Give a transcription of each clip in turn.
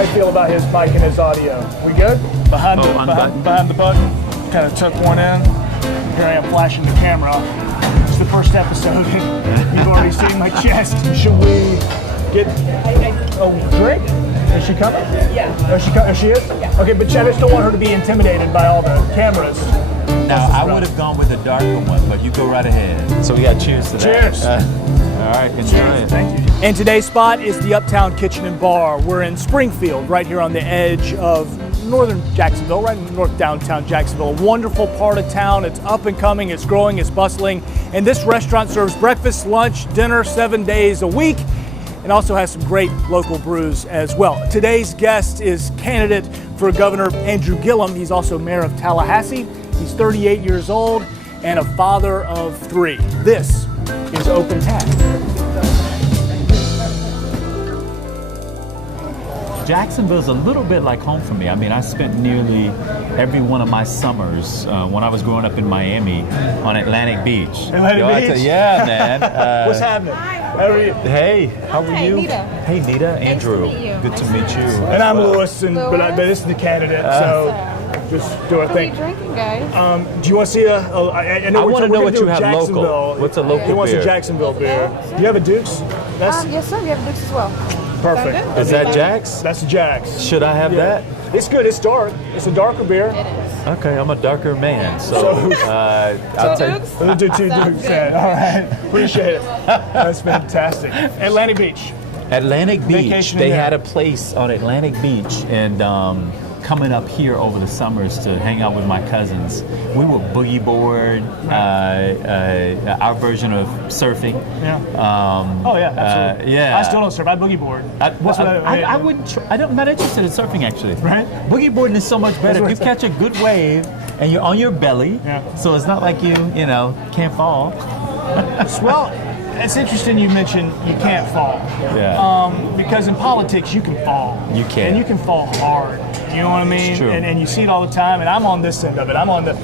How do you feel about his mic and his audio? We good? Behind the button, kind of tuck one in. Here I am flashing the camera. It's the first episode. You've already seen my chest. Should we get a drink? Is she coming? Yeah. Oh, she is? Yeah. Okay, but I just don't want her to be intimidated by all the cameras. Now, I would have gone with a darker one, but you go right ahead. So we got cheers to that. Cheers. All right, enjoy it. Thank you. And today's spot is the Uptown Kitchen and Bar. We're in Springfield, right here on the edge of northern Jacksonville, right in north downtown Jacksonville. A wonderful part of town. It's up and coming, it's growing, it's bustling. And this restaurant serves breakfast, lunch, dinner 7 days a week, and also has some great local brews as well. Today's guest is candidate for Governor Andrew Gillum. He's also mayor of Tallahassee. He's 38 years old and a father of 3. This is Open Tap. Jacksonville's a little bit like home for me. I mean, I spent nearly every one of my summers when I was growing up in Miami on Atlantic Beach. Atlantic Beach? Yeah, man. What's happening? How are you? Hey, how are you? Nita. Hey, Nita. Andrew. Nice to meet you. Good to meet you. And I'm Lewis, but this is the candidate, so just do our What are thing. you drinking, guys? Do you want to see I know I want to know what you have Jacksonville. local. What's a local He wants beer? a Jacksonville beer. Do you have a Duke's? That's Yes, sir. We have Dukes as well. perfect. Sound good? Is that Jack's? That's a Jack's. Should I have that? It's good. It's dark. It's a darker beer. It is. Okay, I'm a darker man, so I'll take. Dukes? We'll do 2 Sounds Dukes good. then. All right. Appreciate it. That's fantastic. Atlantic Beach. Atlantic Beach. Vacation They there. had a place on Atlantic Beach, and coming up here over the summers to hang out with my cousins, we would boogie board, our version of surfing. Yeah. Oh yeah, absolutely. yeah. I still don't surf. I boogie board. I wouldn't. I'm not interested in surfing actually. Right. Boogie boarding is so much better. If you catch a good wave and you're on your belly, Yeah. so it's not like you can't fall. Well, it's interesting you mentioned you can't fall. Yeah. Because in politics you can fall. You can. And you can fall hard. You know what I mean? It's true. And you see it all the time. And I'm on this end of it. I'm on the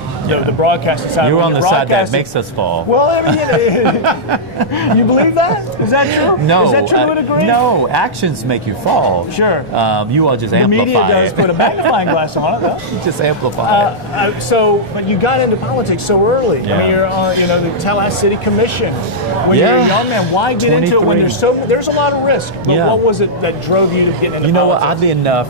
broadcasting side. You're When on the you're side that broadcasting- makes us fall. Well, I mean, you believe that? Is that true? No. Is that true to a degree? No, actions make you fall. Sure. You all just The amplify media does it. put a magnifying glass on it, though. You just amplify it. But you got into politics so early. Yeah. I mean, you're on, the Tallahassee City Commission. When you're a young man, why get into it when 23. there's a lot of risk? But Yeah. what was it that drove you to get into You know what? politics? Oddly enough,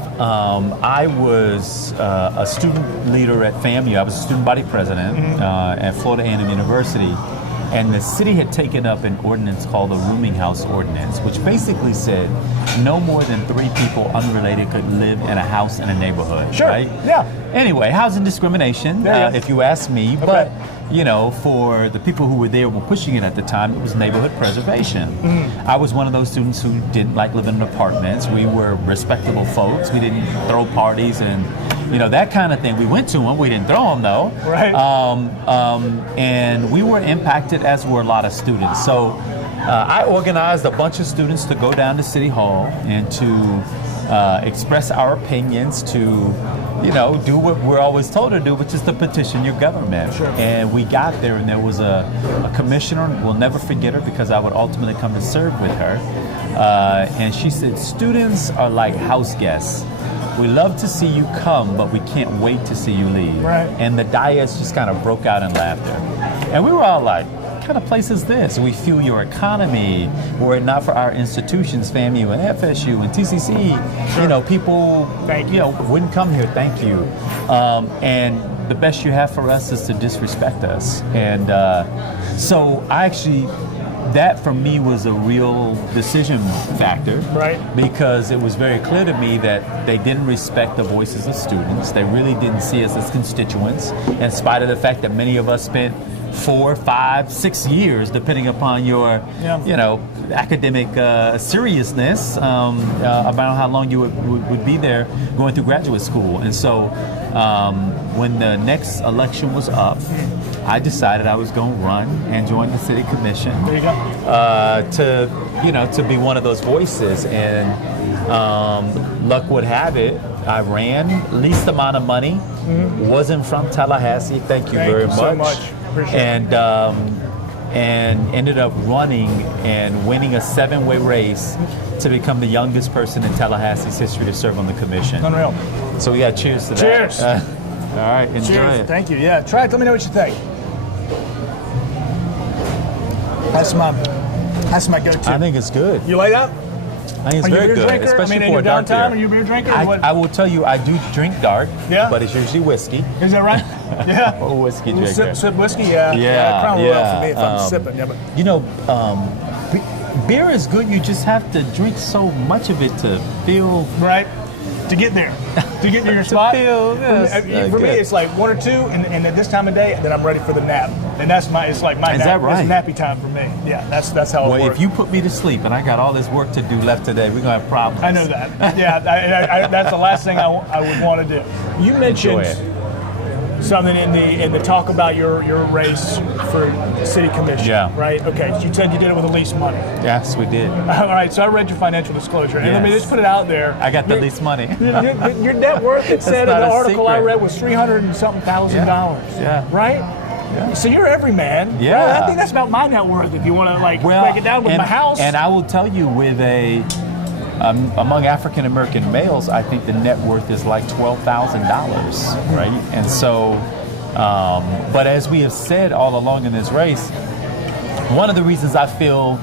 I was a student leader at FAMU. I was a student body president at Florida A&M University. And the city had taken up an ordinance called the Rooming House Ordinance, which basically said no more than 3 people unrelated could live in a house in a neighborhood. Sure. Right? Yeah. Anyway, housing discrimination, There you go. if you ask me. But, for the people who were there were pushing it at the time, it was neighborhood preservation. I was one of those students who didn't like living in apartments. We were respectable folks. We didn't throw parties and, that kind of thing. We went to them. We didn't throw them, though. Right. And we were impacted, as were a lot of students. So I organized a bunch of students to go down to City Hall and to express our opinions, to do what we're always told to do, which is to petition your government. Sure. And we got there, and there was a commissioner. We'll never forget her because I would ultimately come to serve with her. And she said, "Students are like house guests. We love to see you come, but we can't wait to see you leave." Right. And the dais just kind of broke out in laughter. And we were all like, what kind of place is this? We fuel your economy. Were it not for our institutions, FAMU and FSU and TCC, people Thank you. wouldn't come here. Thank you. And the best you have for us is to disrespect us. And so that for me was a real decision factor. Right. Because it was very clear to me that they didn't respect the voices of students. They really didn't see us as constituents, in spite of the fact that many of us spent 4, 5, 6 years, depending upon your, academic seriousness, about how long you would be there going through graduate school. And so when the next election was up, I decided I was going to run and join the city commission. There you go. To be one of those voices. And luck would have it, I ran, least amount of money, wasn't from Tallahassee. Thank you very much. So much. Appreciate it. And ended up running and winning a 7-way race to become the youngest person in Tallahassee's history to serve on the commission. Unreal. So we got cheers to that. Cheers. All right, enjoy Cheers. it. Thank you. Yeah, try it. Let me know what you think. That's my go-to. I think it's good. You like that? I think it's Are you a very beer good, drinker? especially I mean, for in a your dark downtime, beer. are you a beer drinker? Or what? I will tell you, I do drink dark, Yeah? but it's usually whiskey. Is that right? Yeah. Or whiskey Little drinker. sip whiskey, yeah. Yeah, Crown yeah. Royal for me if I'm sipping. Yeah, but You know, beer is good. You just have to drink so much of it to feel right to get there, to get to your spot. feel, yes, For me, good. it's like 1 or 2, and at this time of day, then I'm ready for the nap, and it's like my Is nap. that right? It's nappy time for me. Yeah, that's how it Well, works. if you put me to sleep and I got all this work to do left today, we're gonna have problems. I know that. Yeah, I, that's the last thing I would want to do. You mentioned something in the talk about your race for city commission. Yeah. Right. Okay. So you said you did it with the least money. Yes, we did. All right. So I read your financial disclosure, and let me Yes. just put it out there. I got the least money. Your net worth, it said in not the a article I secret. read, was $300 and something thousand. Yeah. Right. Yeah. So you're every man. Yeah. Well, I think that's about my net worth. If you want to break it down with and, my house. And I will tell you, with among African American males, I think the net worth is like $12,000, right? And so, but as we have said all along in this race, one of the reasons I feel,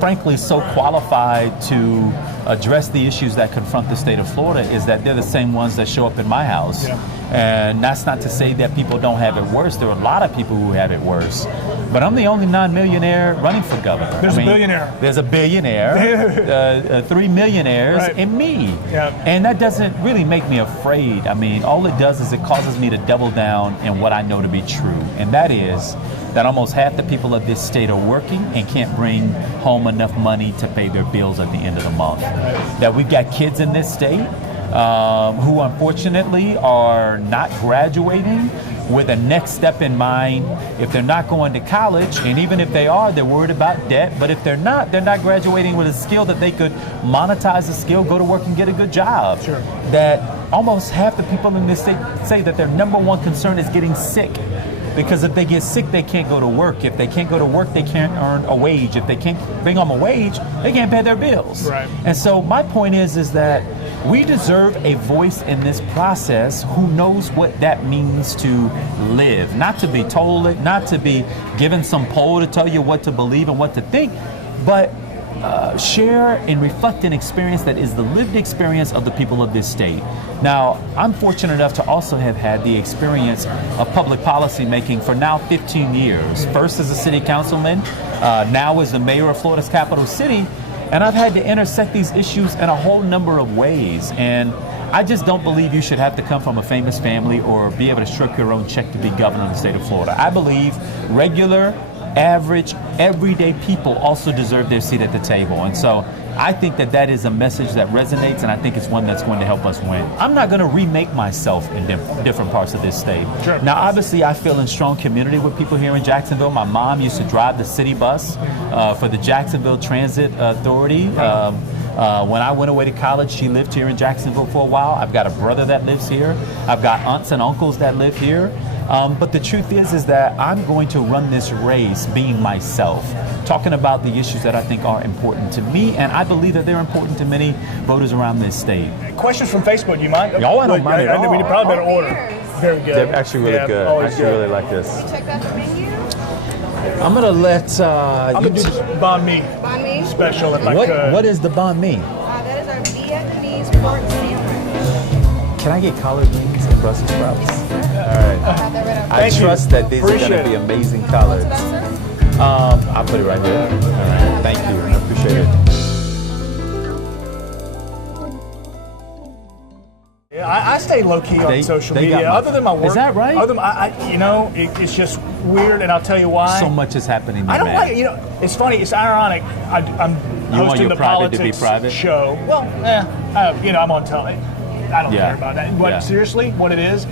frankly, so qualified to address the issues that confront the state of Florida is that they're the same ones that show up in my house. Yeah. And that's not to say that people don't have it worse. There are a lot of people who have it worse. But I'm the only non-millionaire running for governor. There's a billionaire. There's a billionaire, 3 millionaires, Right. and me. Yeah. And that doesn't really make me afraid. I mean, all it does is it causes me to double down in what I know to be true. And that is that almost half the people of this state are working and can't bring home enough money to pay their bills at the end of the month. That we've got kids in this state who unfortunately are not graduating with a next step in mind. If they're not going to college, and even if they are, they're worried about debt. But if they're not graduating with a skill that they could monetize the skill, go to work and get a good job. Sure. That almost half the people in this state say that their number one concern is getting sick. Because if they get sick, they can't go to work. If they can't go to work, they can't earn a wage. If they can't bring home a wage, they can't pay their bills. Right. And so my point is that we deserve a voice in this process who knows what that means to live. Not to be told it, not to be given some poll to tell you what to believe and what to think, but share and reflect an experience that is the lived experience of the people of this state. Now, I'm fortunate enough to also have had the experience of public policy making for now 15 years. First as a city councilman, now as the mayor of Florida's capital city, and I've had to intersect these issues in a whole number of ways. And I just don't believe you should have to come from a famous family or be able to stroke your own check to be governor of the state of Florida. I believe regular, average, everyday people also deserve their seat at the table. And so I think that is a message that resonates, and I think it's one that's going to help us win. I'm not going to remake myself in different parts of this state. Sure. Now, obviously, I feel in strong community with people here in Jacksonville. My mom used to drive the city bus for the Jacksonville Transit Authority. When I went away to college, she lived here in Jacksonville for a while. I've got a brother that lives here. I've got aunts and uncles that live here. But the truth is that I'm going to run this race being myself, talking about the issues that I think are important to me, and I believe that they're important to many voters around this state. Questions from Facebook, do you mind? Oh, I don't mind at all. We probably better order. Very good. They're actually really good. I always actually good. really like this. Check out the menu. I'm going to let I'm you going to do this banh mi Banh mi. special if I could. What is the banh mi? That is our Vietnamese pork sandwich. Can I get collard greens and Brussels sprouts? All right. Have that right up. I Thank you. trust that these are Appreciate going to be it. amazing What's collards. that, sir? I'll put it right there. All right. Thank you. I appreciate it. Yeah, I stay low key on social they got media. my- Other than my work, Is that right? Other than it's just weird, and I'll tell you why. So much is happening there, I don't man. like. It's funny. It's ironic. I'm You want hosting your the private to be politics private? show. Well, I'm on tele. I don't Yeah. care about that. But Yeah. seriously, what it is,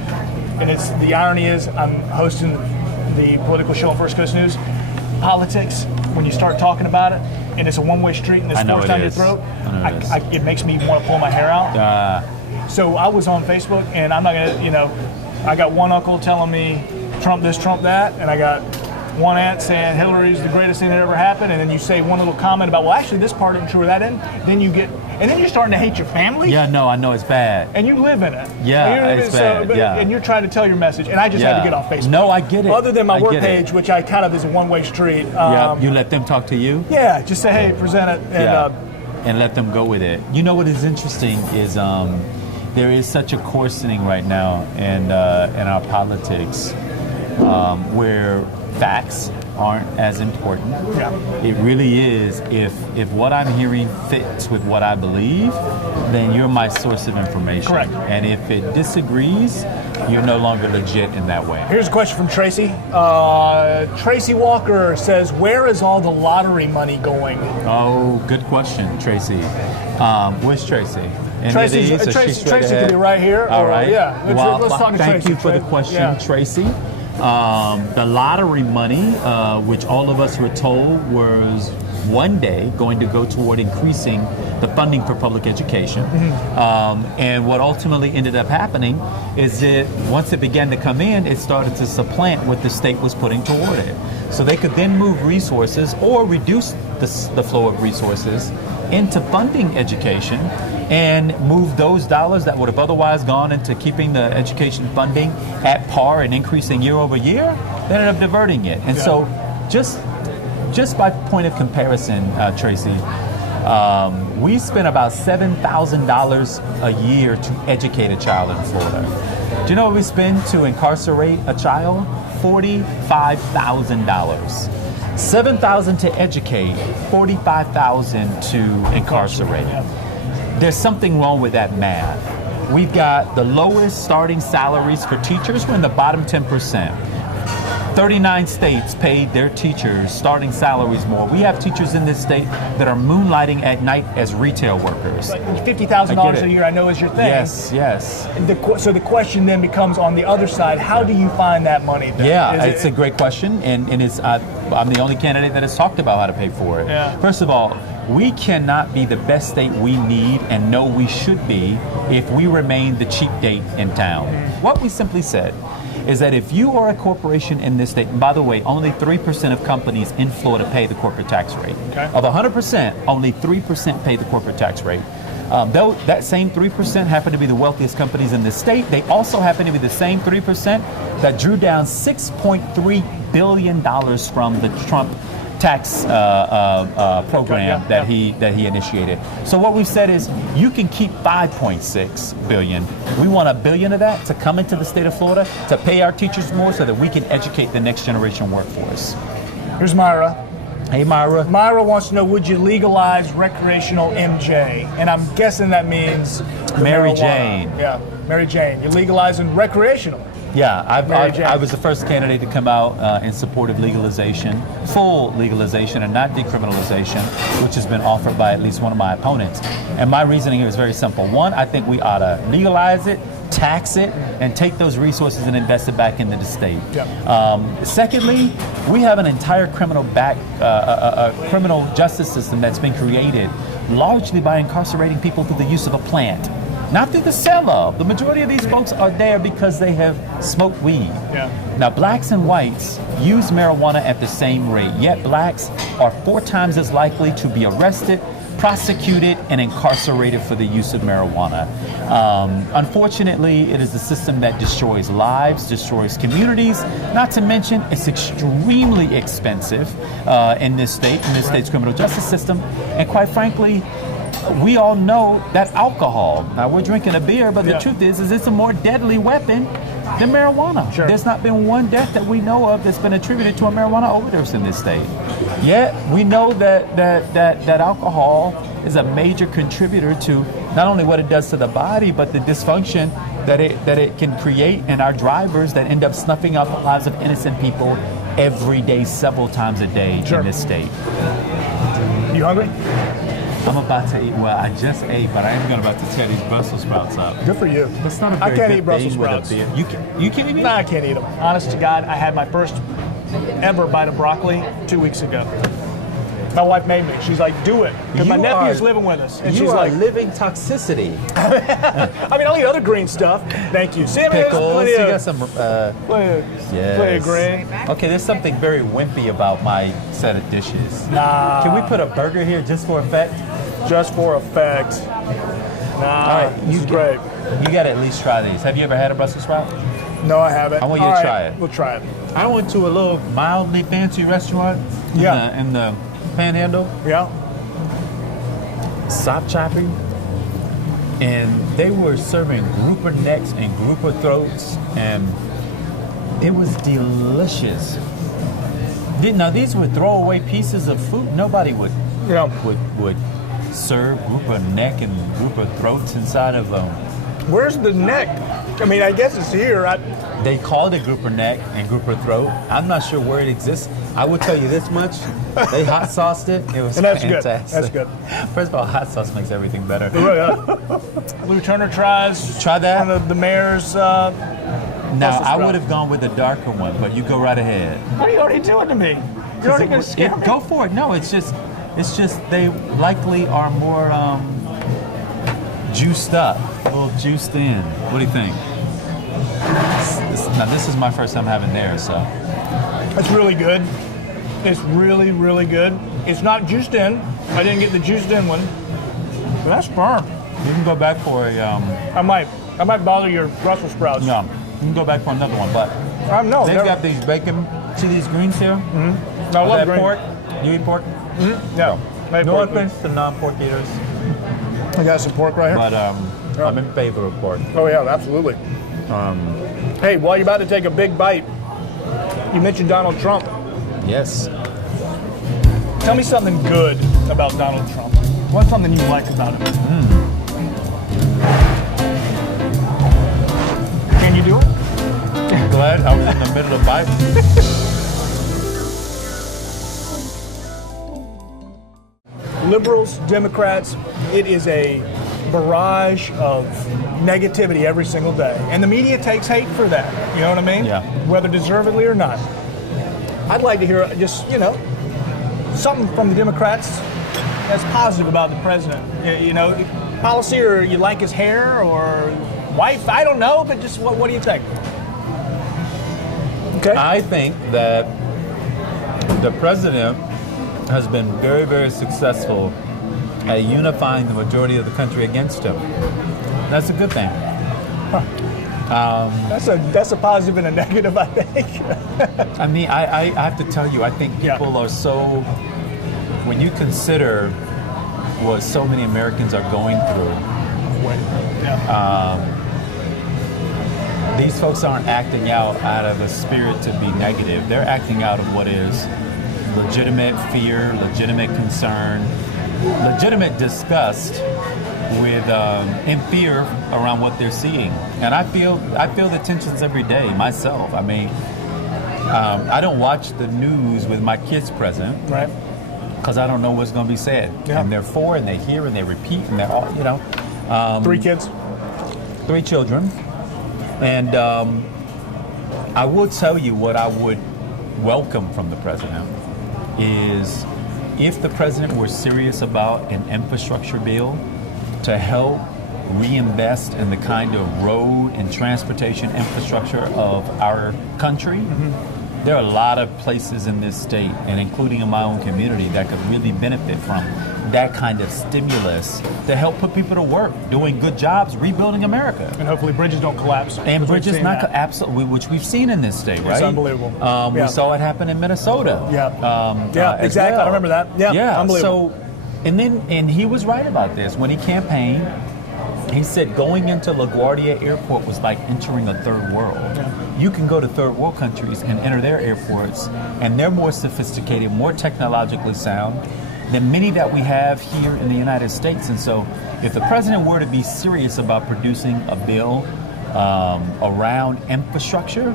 and it's the irony is, I'm hosting the political show on First Coast News. Politics, when you start talking about it, and it's a one-way street, and it's I know forced it down your is. throat, I know it is. it makes me want to pull my hair out. So I was on Facebook, and I'm not gonna, I got one uncle telling me Trump this, Trump that, and I got one aunt saying Hillary's the greatest thing that ever happened, and then you say one little comment about, well, actually this part isn't true or that isn't, then you're starting to hate your family. Yeah, no, I know it's bad. And you live in it. Yeah, it's bad. And you're trying to tell your message, and I just had to get off Facebook. No, I get it. Other than my work page, which I kind of is a one-way street. You let them talk to you? Yeah, just say, hey, present it. And, and let them go with it. You know what is interesting is there is such a coarsening right now in our politics where facts aren't as important. Yeah. It really is. If what I'm hearing fits with what I believe, then you're my source of information. Correct. And if it disagrees, you're no longer legit in that way. Here's a question from Tracy. Tracy Walker says, where is all the lottery money going? Oh, good question, Tracy. Where's Tracy? Tracy could be right here. All right. Yeah. Let's talk to Tracy. Thank you for the question, Tracy. The lottery money, which all of us were told was one day going to go toward increasing the funding for public education. And what ultimately ended up happening is that once it began to come in, it started to supplant what the state was putting toward it. So they could then move resources or reduce the flow of resources into funding education and move those dollars that would have otherwise gone into keeping the education funding at par and increasing year over year, they ended up diverting it. And so just by point of comparison, Tracy, we spend about $7,000 a year to educate a child in Florida. Do you know what we spend to incarcerate a child? $45,000. $7,000 to educate, $45,000 to incarcerate. There's something wrong with that math. We've got the lowest starting salaries for teachers. We're in the bottom 10%. 39 states paid their teachers starting salaries more. We have teachers in this state that are moonlighting at night as retail workers. $50,000 a year, I know, is your thing. Yes. So the question then becomes, on the other side, how do you find that money? Then? It's a great question, and it's I'm the only candidate that has talked about how to pay for it. Yeah. First of all, we cannot be the best state we need and know we should be if we remain the cheap date in town. What we simply said is that if you are a corporation in this state, and by the way, only 3% of companies in Florida pay the corporate tax rate. Okay. Of 100%, only 3% pay the corporate tax rate. Though that same 3% happen to be the wealthiest companies in the state, they also happen to be the same 3% that drew down $6.3 billion from the Trump tax program that he initiated. So what we've said is you can keep $5.6 billion. We want $1 billion of that to come into the state of Florida to pay our teachers more so that we can educate the next generation workforce. Here's Myra. Hey, Myra. Myra wants to know, would you legalize recreational MJ? And I'm guessing that means Mary marijuana. Jane. Yeah, Mary Jane. You're legalizing recreational. Yeah, I was the first candidate to come out in support of legalization, full legalization and not decriminalization, which has been offered by at least one of my opponents. And my reasoning here is very simple. One, I think we ought to legalize it, tax it, and take those resources and invest it back into the state. Yep. Secondly, we have an entire criminal justice system that's been created largely by incarcerating people through the use of a plant. Not through the sale of. The majority of these folks are there because they have smoked weed. Yeah. Now, blacks and whites use marijuana at the same rate, yet blacks are 4 times as likely to be arrested, prosecuted, and incarcerated for the use of marijuana. Unfortunately, it is a system that destroys lives, destroys communities, not to mention it's extremely expensive in this state's criminal justice system, and quite frankly, we all know that alcohol, now we're drinking a beer, but the truth is it's a more deadly weapon than marijuana. Sure. There's not been one death that we know of that's been attributed to a marijuana overdose in this state. Yet we know that alcohol is a major contributor to not only what it does to the body, but the dysfunction that it can create in our drivers that end up snuffing out the lives of innocent people every day, several times a day in this state. You hungry? I'm about to eat. Well, I just ate, but I am about to tear these Brussels sprouts up. Good for you. That's not a very I can't good eat Brussels thing sprouts. With a beer. You kidding me? No, I can't eat them. Honest to God, I had my first ever bite of broccoli 2 weeks ago. My wife made me. She's like, do it. Because my You nephew's are- living with us. And You she's are like, living toxicity. I mean, I'll eat other green stuff. Thank you. See, I mean, there's Pickles. plenty You of, got some. plenty of green. Okay, there's something very wimpy about my set of dishes. Nah. Can we put a burger here just for effect? Just for effect. Nah, All right, this is great. You got to at least try these. Have you ever had a Brussels sprout? No, I haven't. I want you to All try it. We'll try it. I went to a little mildly fancy restaurant in the Panhandle, Yeah. Sop Chopping, and they were serving grouper necks and grouper throats, and it was delicious. Now these were throwaway pieces of food. Nobody would would serve grouper neck and grouper throats inside of them. Where's the neck? I mean, I guess it's here. They called it grouper neck and grouper throat. I'm not sure where it exists. I will tell you this much: they hot sauced it. It was And that's fantastic. good. That's good. First of all, hot sauce makes everything better. Lou Turner tries. Try that. One of the mayor's. Now Brussels I sprout. would have gone with a darker one, but you go right ahead. What are you already doing to me? You're already going to scare me. Go for it. No, it's just they likely are more juiced up, a little juiced in. What do you think? Now this is my first time having theirs, so. It's really good. It's really, really good. It's not juiced in. I didn't get the juiced in one. But that's firm. You can go back for a I might bother your Brussels sprouts. no. You can go back for another one, but No, they've never. got these bacon. See these greens here? I love that green. pork. You eat pork? Yeah. Maybe No pork. offense to non-pork eaters, I got some pork right here. but I'm in favor of pork. Oh yeah, absolutely. Hey, while you're about to take a big bite, you mentioned Donald Trump. Yes. Tell me something good about Donald Trump. What's something you like about him? Can you do it? Glad I was in the middle of bite. Liberals, Democrats, it is a barrage of negativity every single day. And the media takes hate for that. You know what I mean? Yeah. Whether deservedly or not. I'd like to hear just, something from the Democrats that's positive about the president. Policy, or you like his hair or wife, I don't know, but just what do you think? Okay. I think that the president has been very, very successful at unifying the majority of the country against him. That's a good thing. That's a positive and a negative, I think. I mean, I have to tell you, I think people are so, when you consider what so many Americans are going through, these folks aren't acting out of a spirit to be negative. They're acting out of what is legitimate fear, legitimate concern, legitimate disgust with and fear around what they're seeing. And I feel the tensions every day myself. I mean, I don't watch the news with my kids present, Right. because I don't know what's going to be said. Yeah. And they're four, and they hear, and they repeat, and they're all, 3 kids. 3 children. And I will tell you what I would welcome from the president is if the president were serious about an infrastructure bill to help reinvest in the kind of road and transportation infrastructure of our country. There are a lot of places in this state, and including in my own community, that could really benefit from that kind of stimulus to help put people to work, doing good jobs, rebuilding America. And hopefully bridges don't collapse. And Because we've bridges seen not that. absolutely, which we've seen in this state, right? It's unbelievable. Yeah. We saw it happen in Minnesota. Yeah, as exactly. well. I remember that. Yeah, unbelievable. So, and he was right about this when he campaigned. He said going into LaGuardia Airport was like entering a third world. Yeah. You can go to third world countries and enter their airports, and they're more sophisticated, more technologically sound than many that we have here in the United States. And so if the president were to be serious about producing a bill around infrastructure,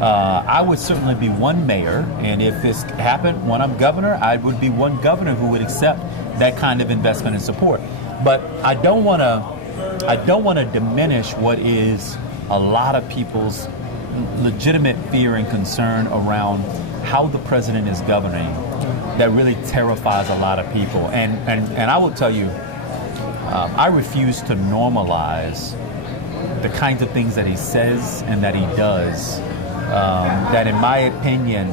I would certainly be one mayor, and if this happened when I'm governor, I would be one governor who would accept that kind of investment and support. But I don't want to diminish what is a lot of people's legitimate fear and concern around how the president is governing that really terrifies a lot of people. And I will tell you, I refuse to normalize the kinds of things that he says and that he does that, in my opinion,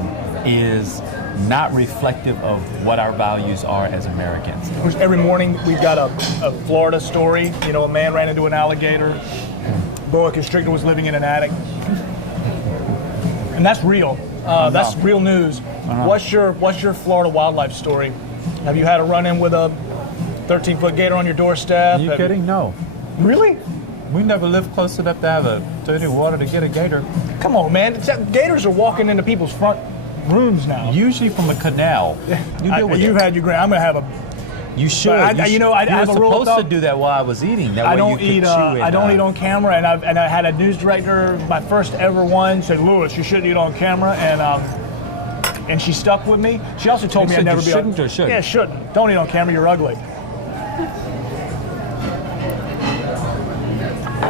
is not reflective of what our values are as Americans. Every morning we've got a Florida story. You know, a man ran into an alligator. Boa constrictor was living in an attic. And that's real. That's real news. What's your Florida wildlife story? Have you had a run-in with a 13-foot gator on your doorstep? Are you kidding? No. Really? We never lived close enough to have a dirty water to get a gator. Come on, man. Gators are walking into people's front rooms now. Usually from a canal. You've had your grand. I'm gonna have a. You should. I you have a rule were supposed to do that while I was eating. That I way don't you could eat. chew I don't it. eat on camera, and I had a news director, my first ever one, said, "Louis, you shouldn't eat on camera," and she stuck with me. She also told me I'd never be. Shouldn't or shouldn't? Yeah, shouldn't. Don't eat on camera. You're ugly.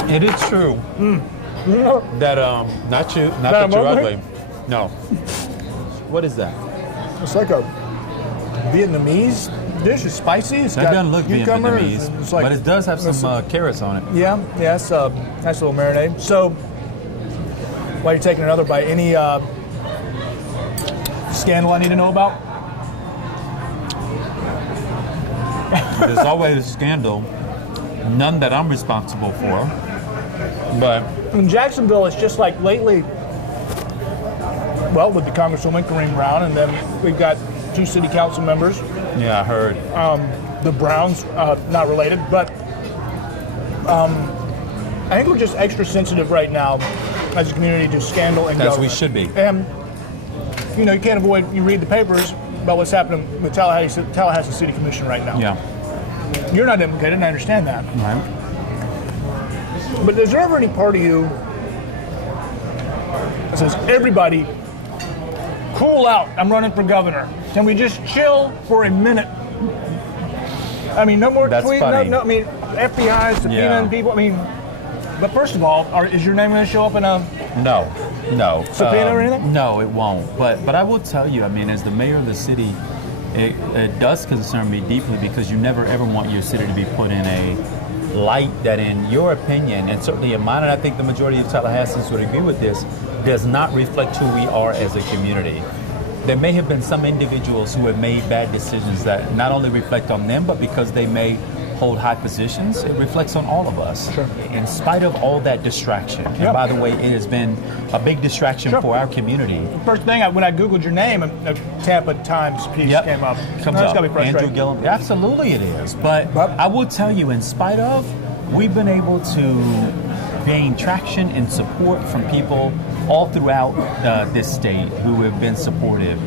It is true that not that you're ugly. No. What is that? It's like a Vietnamese dish. It's spicy. It's That got doesn't look cucumber. Vietnamese, It's like, but it does have some carrots on it. Yeah, it's a nice little marinade. So, while you're taking another bite, any scandal I need to know about? There's always a scandal, none that I'm responsible for. But In Jacksonville, it's just like lately, well, with the Congresswoman Kareem Brown, and then we've got 2 city council members. yeah, I heard. The Browns, not related, but I think we're just extra sensitive right now as a community to scandal and As government. we should be. And, you know, you can't avoid, you read the papers about what's happening with Tallahassee City Commission right now. Yeah. You're not implicated, and I understand that. Right. But is there ever any part of you that says, everybody, cool out, I'm running for governor. Can we just chill for a minute? I mean, no more That's tweet, funny. no, I mean, FBI is subpoenaing people. I mean, but first of all, is your name going to show up in a No. subpoena or anything? No, it won't. But I will tell you, I mean, as the mayor of the city, it does concern me deeply because you never ever want your city to be put in a light that, in your opinion, and certainly in mine, and I think the majority of Tallahasseans would agree with this, does not reflect who we are as a community. There may have been some individuals who have made bad decisions that not only reflect on them, but because they may hold high positions, it reflects on all of us. Sure. In spite of all that distraction, Yep. and by the way, it has been a big distraction Sure. for our community. First thing, when I Googled your name, a Tampa Times piece came up. Comes That's up. gotta be frustrating. Andrew Gillum. Absolutely it is. But Yep. I will tell you, in spite of, we've been able to gain traction and support from people all throughout this state who have been supportive.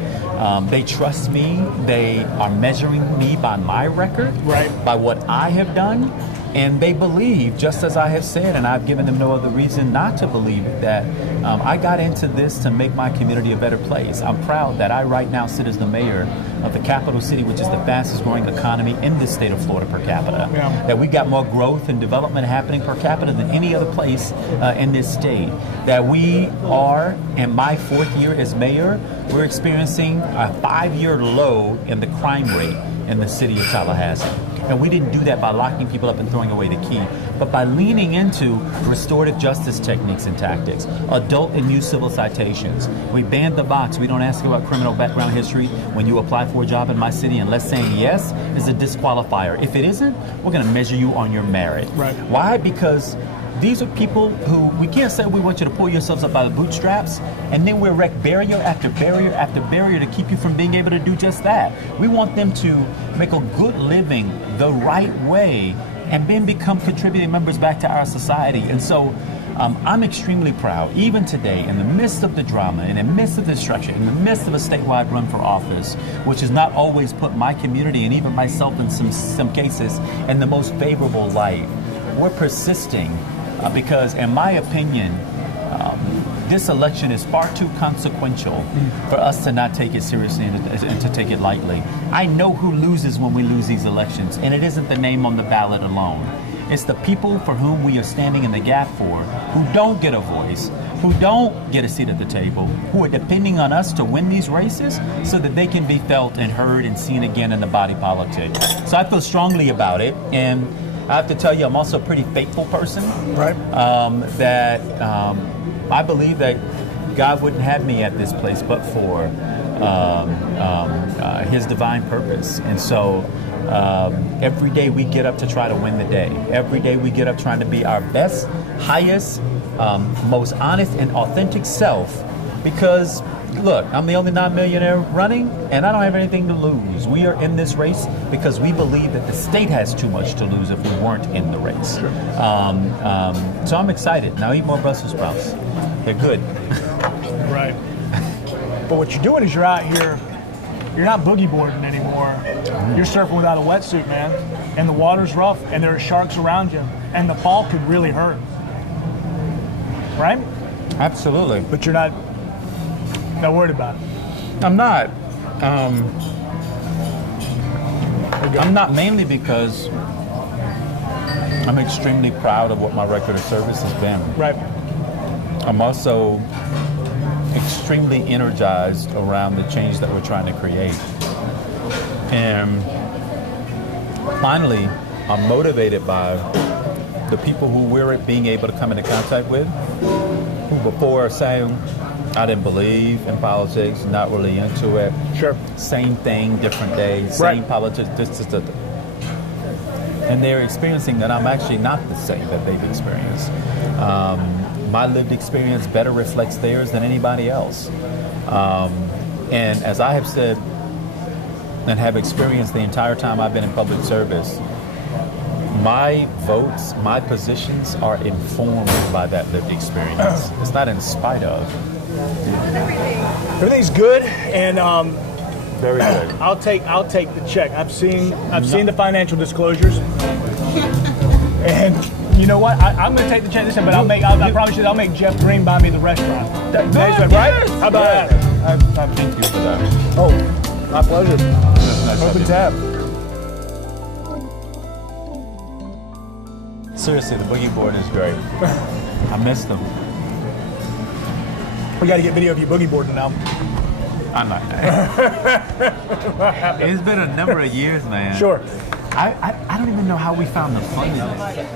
They trust me. They are measuring me by my record, Right. by what I have done. And they believe, just as I have said, and I've given them no other reason not to believe it, that I got into this to make my community a better place. I'm proud that I right now sit as the mayor of the capital city, which is the fastest growing economy in the state of Florida per capita. Yeah. That we got more growth and development happening per capita than any other place in this state. That we are, in my 4th year as mayor, we're experiencing a 5-year low in the crime rate in the city of Tallahassee. And we didn't do that by locking people up and throwing away the key, but by leaning into restorative justice techniques and tactics, adult and youth civil citations. We banned the box. We don't ask you about criminal background history when you apply for a job in my city, unless saying yes is a disqualifier. If it isn't, we're going to measure you on your merit. Right. Why? Because these are people who, we can't say we want you to pull yourselves up by the bootstraps and then we erect barrier after barrier after barrier to keep you from being able to do just that. We want them to make a good living the right way and then become contributing members back to our society. And so I'm extremely proud, even today, in the midst of the drama, in the midst of the distraction, in the midst of a statewide run for office, which has not always put my community and even myself in some cases in the most favorable light. We're persisting because, in my opinion, this election is far too consequential for us to not take it seriously and to take it lightly. I know who loses when we lose these elections, and it isn't the name on the ballot alone. It's the people for whom we are standing in the gap for, who don't get a voice, who don't get a seat at the table, who are depending on us to win these races so that they can be felt and heard and seen again in the body politic. So I feel strongly about it, and I have to tell you, I'm also a pretty faithful person. Right. I believe that God wouldn't have me at this place but for His divine purpose. And so every day we get up to try to win the day. Every day we get up trying to be our best, highest, most honest and authentic self. Because, look, I'm the only non-millionaire running, and I don't have anything to lose. We are in this race because we believe that the state has too much to lose if we weren't in the race. Sure. So I'm excited. Now eat more Brussels sprouts. They're good. Right. But what you're doing is you're out here, you're not boogie boarding anymore. You're surfing without a wetsuit, man. And the water's rough, and there are sharks around you, and the fall could really hurt. Right? Absolutely. But you're not worried about it. I'm not. I'm not, mainly because I'm extremely proud of what my record of service has been. Right. I'm also extremely energized around the change that we're trying to create. And finally, I'm motivated by the people who we're being able to come into contact with, who before are saying, I didn't believe in politics, not really into it. Sure. Same thing, different day, same politics, this. And they're experiencing that I'm actually not the same that they've experienced. My lived experience better reflects theirs than anybody else. And as I have said and have experienced the entire time I've been in public service, my votes, my positions are informed by that lived experience. It's not in spite of. Everything's good, and Very good. I'll take the check. I've seen the financial disclosures, and you know what? I'm going to take the check this time, but I promise you, I'll make Jeff Green buy me the restaurant. Right? Yes. How about that? I thank you for that. Oh, my pleasure. Nice Open of tab. you. Seriously, the boogie board is great. I miss them. We got to get video of you boogie boarding now. I'm not. It's been a number of years, man. Sure. I don't even know how we found the fun in it.